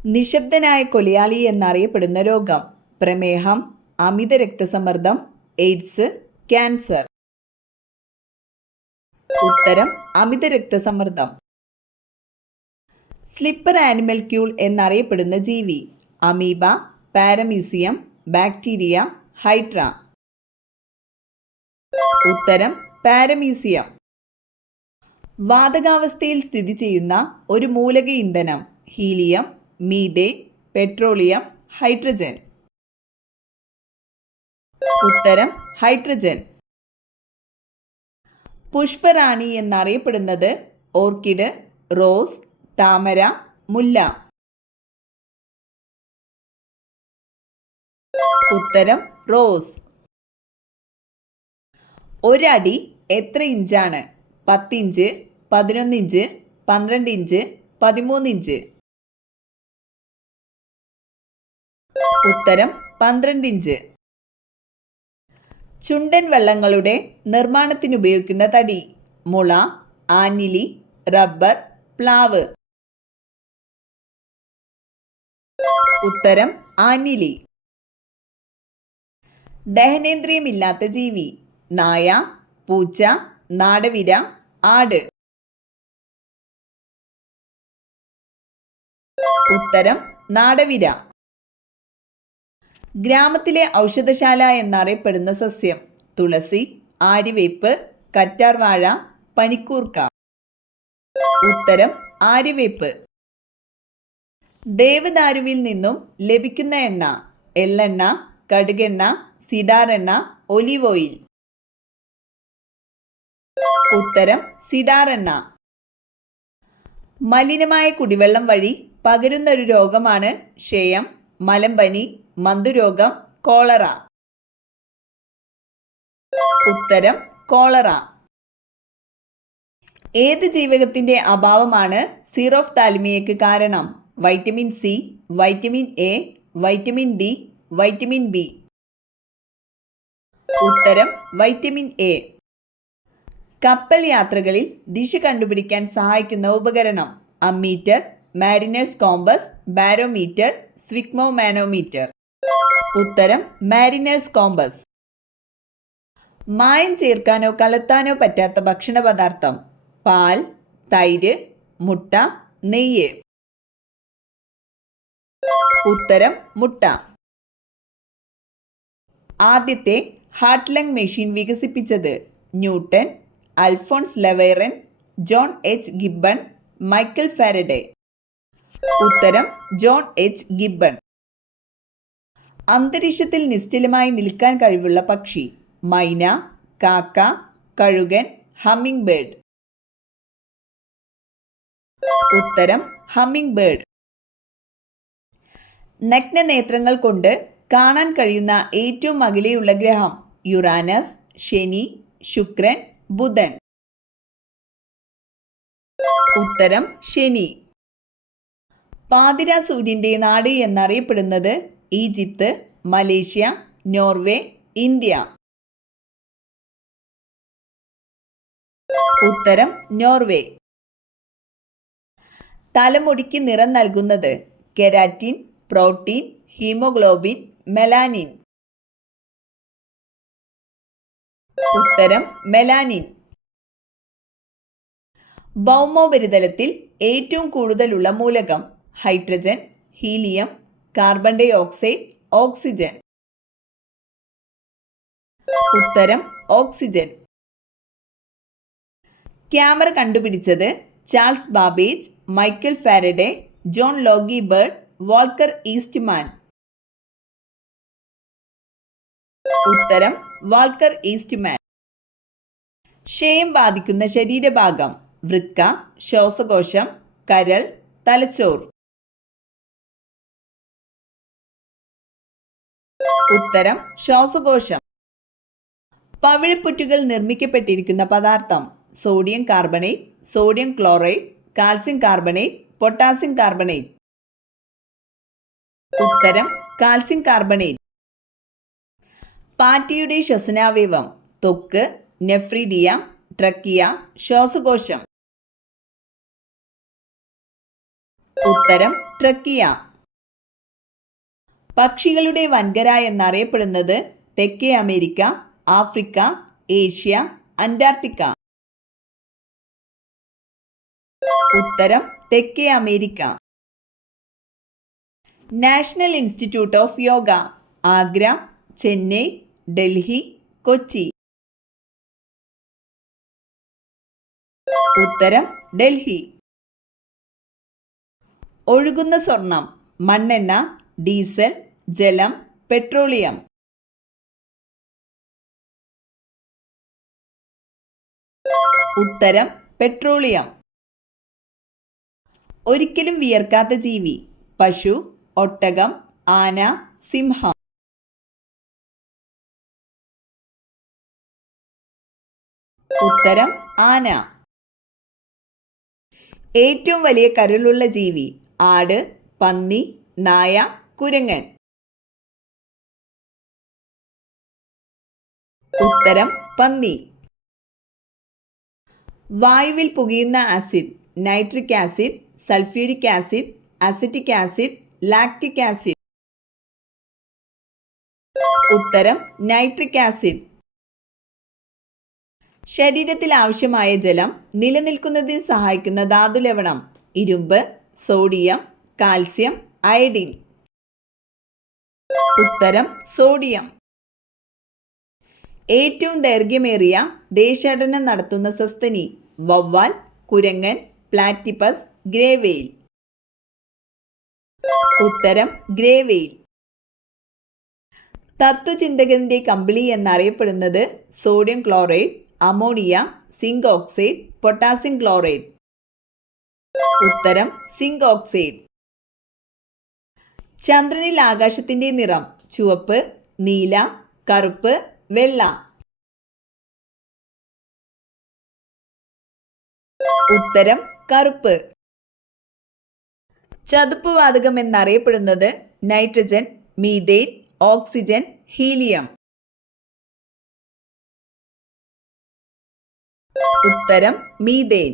നിശബ്ദനായ കൊലയാളി എന്നറിയപ്പെടുന്ന രോഗം: പ്രമേഹം, അമിത രക്തസമ്മർദ്ദം, എയ്ഡ്സ്, ക്യാൻസർ. ഉത്തരം അമിത രക്തസമ്മർദ്ദം. സ്ലിപ്പർ ആനിമൽക്യൂൾ എന്നറിയപ്പെടുന്ന ജീവി: അമീബ, പാരമീസിയം, ബാക്ടീരിയ, ഹൈഡ്ര. ഉത്തരം പാരമീസിയം. വാതകാവസ്ഥയിൽ സ്ഥിതി ചെയ്യുന്ന ഒരു മൂലക ഇന്ധനം: ഹീലിയം, മീഥേൻ, പെട്രോളിയം, ഹൈഡ്രജൻ. ഉത്തരം ഹൈഡ്രജൻ. പുഷ്പറാണി എന്നറിയപ്പെടുന്നത്: ഓർക്കിഡ്, റോസ്, താമര, മുല്ല. ഉത്തരം റോസ്. ഒരടി എത്ര ഇഞ്ചാണ്? 10 ഇഞ്ച്, 11 ഇഞ്ച്, 12 ഇഞ്ച്, 13 ഇഞ്ച്. ഉത്തരം 12 ഇഞ്ച്. ചുണ്ടൻ വള്ളങ്ങളുടെ നിർമ്മാണത്തിനുപയോഗിക്കുന്ന തടി: മുള, ആഞ്ഞിലി, റബ്ബർ, പ്ലാവ്. ഉത്തരം ആഞ്ഞിലി. ദഹനേന്ദ്രിയമില്ലാത്ത ജീവി: നായ, പൂച്ച, നാടവിര, ആട്. ഉത്തരം നാടവിര. ഗ്രാമത്തിലെ ഔഷധശാല എന്നറിയപ്പെടുന്ന സസ്യം: തുളസി, ആര്യവേപ്പ്, കറ്റാർവാഴ, പനിക്കൂർക്ക. ഉത്തരം ആര്യവേപ്പ്. ദേവദാരുവിൽ നിന്നും ലഭിക്കുന്ന എണ്ണ: എള്ളെണ്ണ, കടുകെണ്ണ, സിഡാറെണ്ണ, ഒലീവ് ഓയിൽ. ഉത്തരം സിഡാറെണ്ണ. മലിനമായ കുടിവെള്ളം വഴി പകരുന്ന ഒരു രോഗമാണ് ക്ഷയം, മലമ്പനി, മന്തുരോഗം, കോളറ. ഉത്തരം കോളറ. ഏത് ജീവകത്തിന്റെ അഭാവമാണ് സീറോഫ്താൽമിയയ്ക്ക് കാരണം? Vitamin C, vitamin A, vitamin D, vitamin B. ഉത്തരം വൈറ്റമിൻ എ. കപ്പൽ യാത്രകളിൽ ദിശ കണ്ടുപിടിക്കാൻ സഹായിക്കുന്ന ഉപകരണം: അമ്മീറ്റർ, മാരിനേഴ്സ് കോമ്പസ്, ബാരോമീറ്റർ, സ്വിഗ്മോമാനോമീറ്റർ. ഉത്തരം മാരിനേഴ്സ് കോമ്പസ്. മായം ചേർക്കാനോ കലർത്താനോ പറ്റാത്ത ഭക്ഷണ പദാർത്ഥം: പാൽ, തൈര്, മുട്ട, നെയ്യ്. ഉത്തരം മുട്ട. ആദ്യത്തെ ഹാർട്ട് ലങ് മെഷീൻ വികസിപ്പിച്ചത്: Newton, Alphonse Laveran, John H Gibbon, Michael Faraday. ഉത്തരം ജോൺ എച്ച് ഗിബ്ബൺ. അന്തരീക്ഷത്തിൽ നിശ്ചലമായി നിൽക്കാൻ കഴിവുള്ള പക്ഷി: മൈന, കാക്ക, കഴുകൻ, ഹമ്മിങ് ബേർഡ്. ഉത്തരം ഹമ്മിങ് ബേർഡ്. നഗ്നനേത്രങ്ങൾ കൊണ്ട് കാണാൻ കഴിയുന്ന ഏറ്റവും അകലെയുള്ള ഗ്രഹം: യുറാനസ്, ശനി, ശുക്രൻ, ബുധൻ. ഉത്തരം ശനി. പാതിരാ സൂര്യന്റെ നാട് എന്നറിയപ്പെടുന്നത്: ഈജിപ്ത്, മലേഷ്യ, നോർവേ, ഇന്ത്യ. ഉത്തരം നോർവേ. തലമുടിക്ക് നിറം നൽകുന്നത്: കെരാറ്റിൻ, പ്രോട്ടീൻ, ഹീമോഗ്ലോബിൻ, മെലാനിൻ. ഉത്തരം മെലാനിൻ. ഭൗമോപരിതലത്തിൽ ഏറ്റവും കൂടുതലുള്ള മൂലകം: hydrogen, helium, carbon dioxide, oxygen. ഉത്തരം ഓക്സിജൻ. ക്യാമറ കണ്ടുപിടിച്ചത്: Charles Babbage, Michael Faraday, John Logie Baird, Walker Eastman. ഉത്തരം വാൾക്കർ ഈസ്റ്റ്മാൻ. ക്ഷയം ബാധിക്കുന്ന ശരീരഭാഗം: വൃക്ക, ശ്വാസകോശം, കരൾ, തലച്ചോർ. ഉത്തരം ശ്വാസകോശം. പവിഴപ്പുറ്റുകൾ നിർമ്മിക്കപ്പെട്ടിരിക്കുന്ന പദാർത്ഥം: sodium carbonate, sodium chloride, calcium carbonate, potassium carbonate. ഉത്തരം കാൽസ്യം കാർബണേറ്റ്. പാറ്റയുടെ ശ്വസനാവയവം: ത്വക്ക്, നെഫ്രീഡിയ, ട്രക്കിയ, ശ്വാസകോശം. ഉത്തരം ട്രക്കിയ. പക്ഷികളുടെ വൻകര എന്നറിയപ്പെടുന്നത് തെക്കേ അമേരിക്ക, ആഫ്രിക്ക, ഏഷ്യ, അന്റാർട്ടിക്ക. ഉത്തരം തെക്കേ America. National institute of yoga Agra, Chennai, Delhi, Kochi. ഉത്തരം ഡൽഹി. ഒഴുകുന്ന സ്വർണം മണ്ണെണ്ണ, ഡീസൽ, ജലം, പെട്രോളിയം. ഉത്തരം പെട്രോളിയം. ഒരിക്കലും വിയർക്കാത്ത ജീവി പശു, ഒട്ടകം, ആന, സിംഹം. ഉത്തരം ആന. ഏറ്റവും വലിയ കരളുള്ള ജീവി ആട്, പന്നി, നായ, കുരങ്ങൻ. ഉത്തരം പന്നി. വായുവിൽ പുകയുന്ന acid nitric acid, sulphuric acid, acetic acid, lactic acid. ഉത്തരം നൈട്രിക് ആസിഡ്. ശരീരത്തിൽ ആവശ്യമായ ജലം നിലനിൽക്കുന്നതിൽ സഹായിക്കുന്ന ധാതുലവണം ഇരുമ്പ്, സോഡിയം, കാൽസ്യം, അയഡിൻ. ഉത്തരം സോഡിയം. ഏറ്റവും ദൈർഘ്യമേറിയ ദേശാടനം നടത്തുന്ന സസ്തനി വവ്വാൽ, കുരങ്ങൻ, പ്ലാറ്റിപ്പസ്, ഗ്രേവെയിൽ. ഉത്തരം ഗ്രേവെയിൽ. തത്വചിന്തകന്റെ കമ്പിളി എന്നറിയപ്പെടുന്നത് sodium chloride, ammonia, zinc oxide, potassium chloride. ഉത്തരം സിങ്ക് ഓക്സൈഡ്. ചന്ദ്രനിൽ ആകാശത്തിന്റെ നിറം ചുവപ്പ്, നീല, കറുപ്പ്, വെള്ള. ഉത്തരം കറുപ്പ്. ചതുപ്പ് വാതകം എന്നറിയപ്പെടുന്നത് നൈട്രജൻ, മീഥേൻ, ഓക്സിജൻ, ഹീലിയം. ഉത്തരം മീഥേൻ.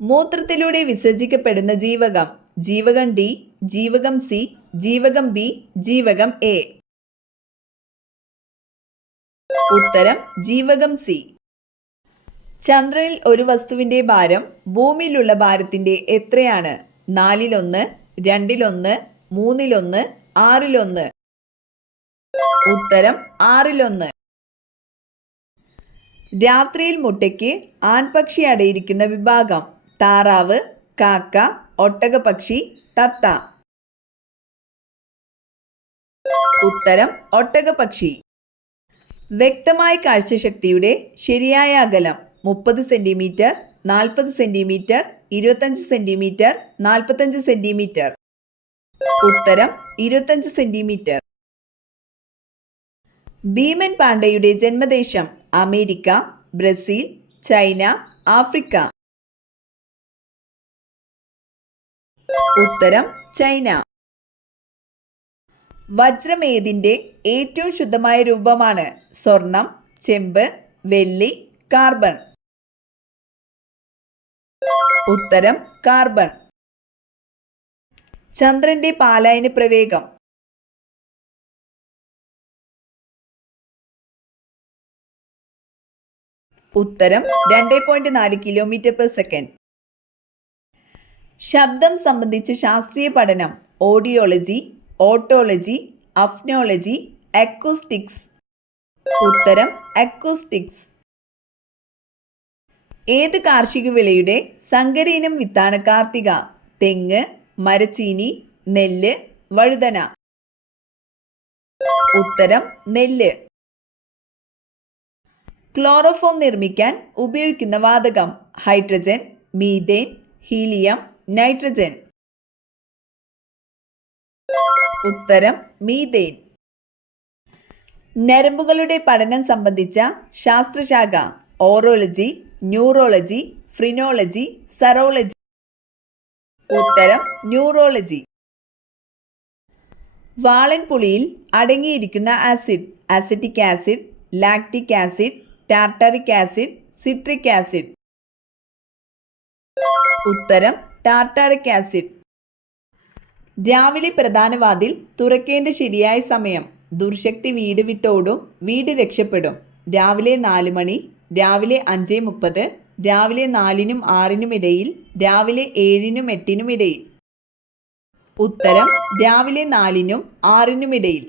മൂത്രത്തിലൂടെ വിസർജിക്കപ്പെടുന്ന ജീവകം ജീവകം ഡി, ജീവകം സി, ജീവകം ബി, ജീവകം എ. ഉത്തരം ജീവകം സി. ചന്ദ്രനിൽ ഒരു വസ്തുവിന്റെ ഭാരം ഭൂമിയിലുള്ള ഭാരത്തിന്റെ എത്രയാണ്? 1/4, 2/1, 3/1, 6/1. ഉത്തരം 6/1. രാത്രിയിൽ മുട്ടയ്ക്ക് ആൺപക്ഷി അടയിരിക്കുന്ന വിഭാഗം താറാവ്, കാക്ക, ഒട്ടകപക്ഷി, തത്ത. ഉത്തരം ഒട്ടകപക്ഷി. വ്യക്തമായ കാഴ്ചശക്തിയുടെ ശരിയായ അകലം 30 സെന്റിമീറ്റർ, 40 സെന്റിമീറ്റർ, 25 സെന്റിമീറ്റർ, 45 സെന്റിമീറ്റർ. ഉത്തരം 25 സെന്റിമീറ്റർ. ഭീമൻ പാണ്ഡയുടെ ജന്മദേശം അമേരിക്ക, ബ്രസീൽ, ചൈന, ആഫ്രിക്ക. ഉത്തരം ചൈന. വജ്രം ഏതിന്റെ ഏറ്റവും ശുദ്ധമായ രൂപമാണ്? സ്വർണം, ചെമ്പ്, വെള്ളി, കാർബൺ. ഉത്തരം കാർബൺ. ചന്ദ്രന്റെ പാലായന പ്രവേഗം? ഉത്തരം 2.4 km/s. ശബ്ദം സംബന്ധിച്ച് ശാസ്ത്രീയ പഠനം ഓഡിയോളജി, ഓട്ടോളജി, അഫ്നോളജി, അക്കൂസ്റ്റിക്സ്. ഉത്തരം അക്കൂസ്റ്റിക്സ്. ഏത് കാർഷിക വിളയുടെ സങ്കര ഇനം വിത്താണ് കാർത്തിക? തെങ്ങ്, മരച്ചീനി, നെല്ല്, വഴുതന. ഉത്തരം നെല്ല്. ക്ലോറോഫോം നിർമ്മിക്കാൻ ഉപയോഗിക്കുന്ന വാതകം ഹൈഡ്രജൻ, മീഥേൻ, ഹീലിയം, നൈട്രജൻ. ഉത്തരം മീഥേൻ. ഞരമ്പുകളുടെ പഠനം സംബന്ധിച്ച ശാസ്ത്രശാഖ ഓറോളജി, ന്യൂറോളജി, ഫ്രിനോളജി, സെറോളജി. ഉത്തരം ന്യൂറോളജി. വാളൻപുളിയിൽ അടങ്ങിയിരിക്കുന്ന acid acetic acid, lactic acid, tartaric acid, citric acid. ഉത്തരം ടാർട്ടറിക് ആസിഡ്. രാവിലെ പ്രധാന വാതിൽ തുറക്കേണ്ട ശരിയായ സമയം. ദുർശക്തി വീട് വിട്ടോടും, വീട് രക്ഷപ്പെടും. രാവിലെ 4 മണി, രാവിലെ 5:30, രാവിലെ 4-നും 6-നും ഇടയിൽ, രാവിലെ 7-നും 8-നും ഇടയിൽ. ഉത്തരം രാവിലെ 4-നും 6-നും ഇടയിൽ.